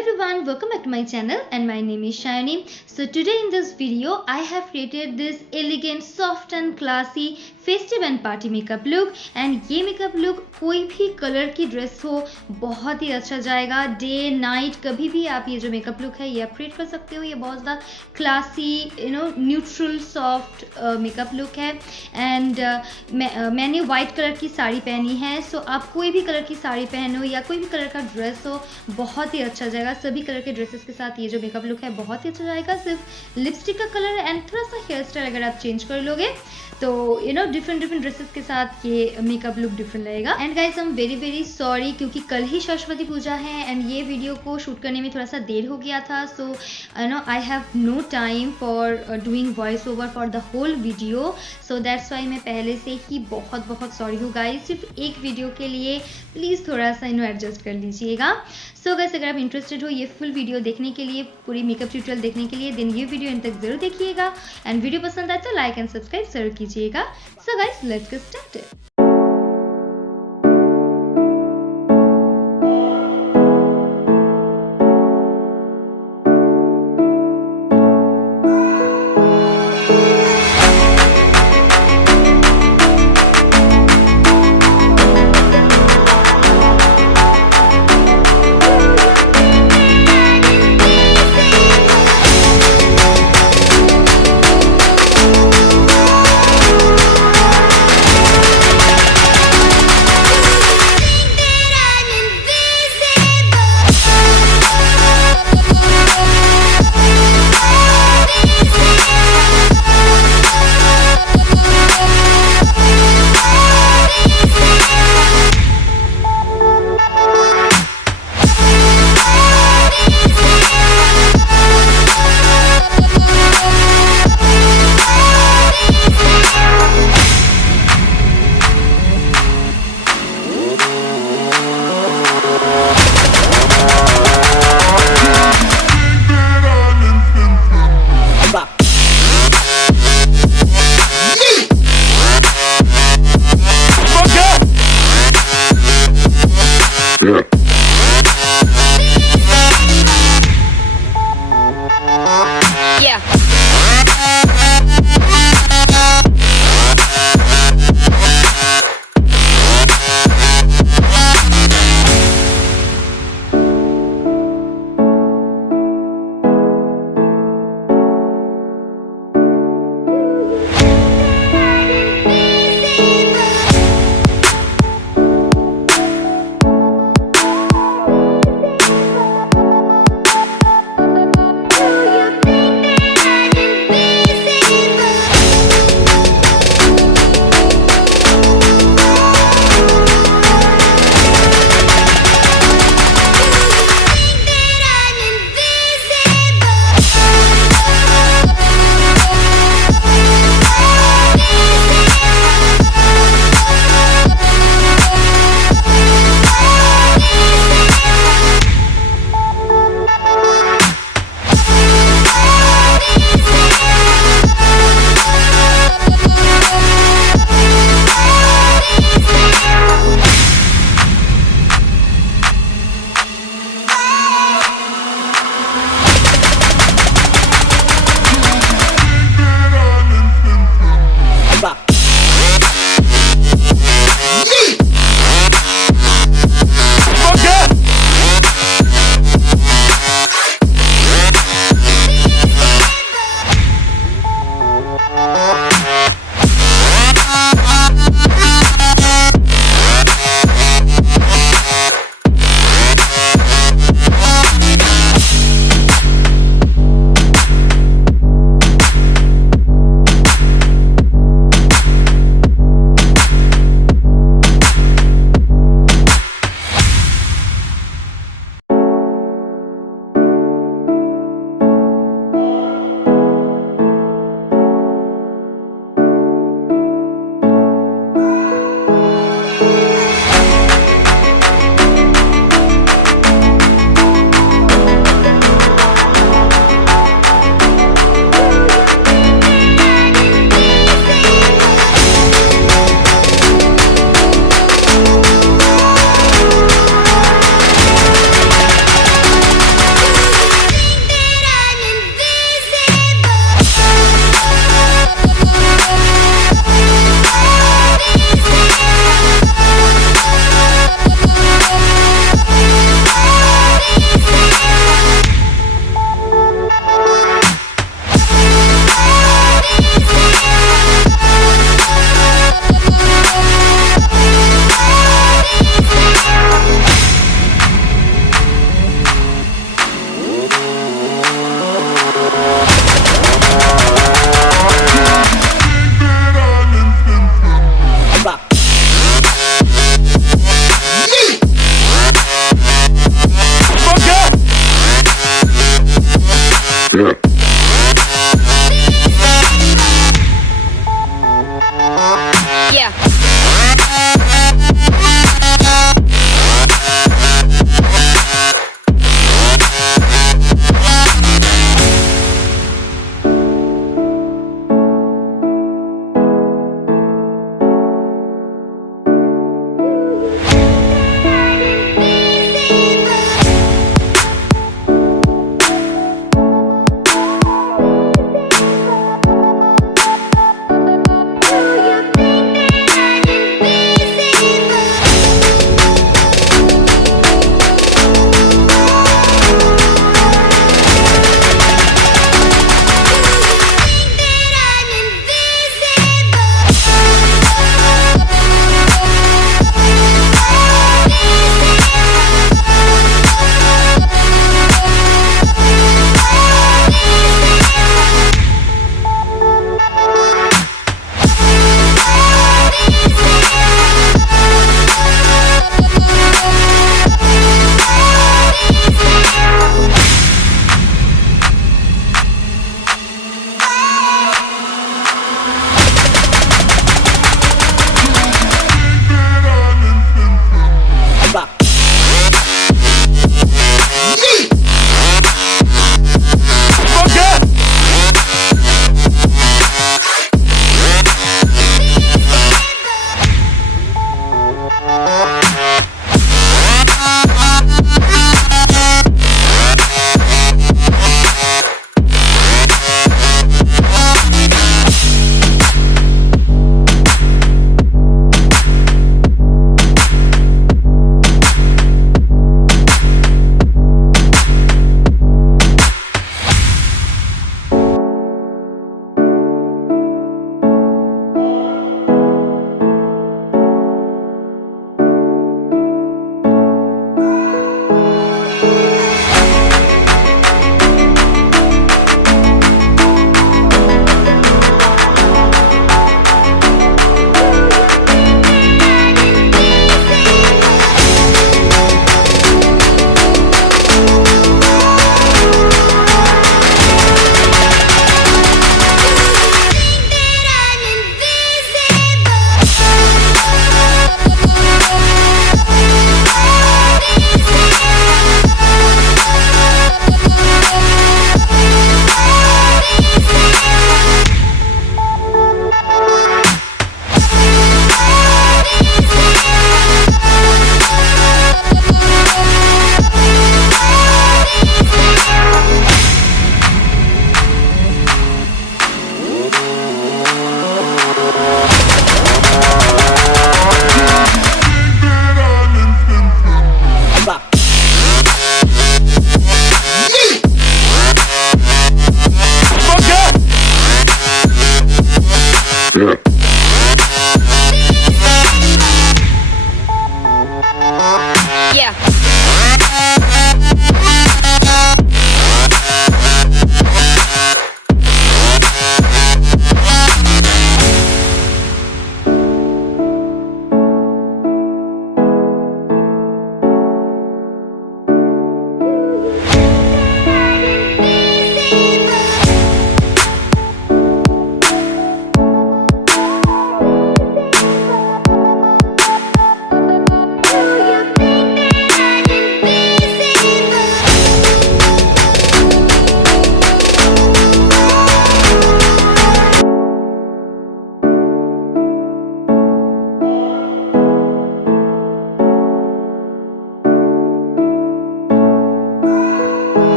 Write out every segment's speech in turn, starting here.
everyone, welcome back to my channel and my name is Shiny. So today in this video I have created this elegant, soft and classy festive and party makeup look and ये makeup look कोई भी कलर की ड्रेस हो बहुत ही अच्छा जाएगा. Day night कभी भी आप ये जो मेकअप लुक है ये आप क्रिएट कर सकते हो. ये बहुत ज़्यादा classy neutral soft makeup look है एंड मैंने वाइट कलर की साड़ी पहनी है. सो आप कोई भी कलर की साड़ी पहनो या कोई भी कलर का ड्रेस हो बहुत ही अच्छा जाएगा. सभी कलर के ड्रेसेस के साथ ये जो मेकअप लुक है बहुत ही अच्छा जाएगा. सिर्फ लिपस्टिक का कलर एंड थोड़ा सा हेयर स्टाइल अगर आप चेंज कर लोगे तो डिफरेंट ड्रेसेस के साथ ये मेकअप लुक डिफरेंट लगेगा. And guys I am very sorry क्योंकि कल ही सरस्वती पूजा है एंड ये वीडियो को शूट करने में थोड़ा सा देर हो गया था. So I have no time for doing voice over for the whole video. So that's why मैं पहले से ही बहुत सॉरी हूँ गाइस. सिर्फ एक वीडियो के लिए प्लीज़ थोड़ा सा एडजस्ट कर लीजिएगा. सो गाइस अगर आप इंटरेस्टेड हो ये फुल वीडियो देखने के लिए, पूरी मेकअप ट्यूटोरियल देखने के लिए, देन ये वीडियो इन तक जरूर देखिएगा एंड वीडियो पसंद आए तो लाइक एंड सब्सक्राइब जरूर कीजिएगा. So guys let's get started.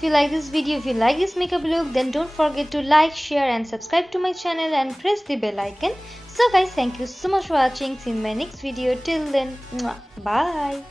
if you like this video, if you like this makeup look, then don't forget to like, share and subscribe to my channel and press the bell icon. So guys, thank you so much for watching. See you in my next video. Till then, bye.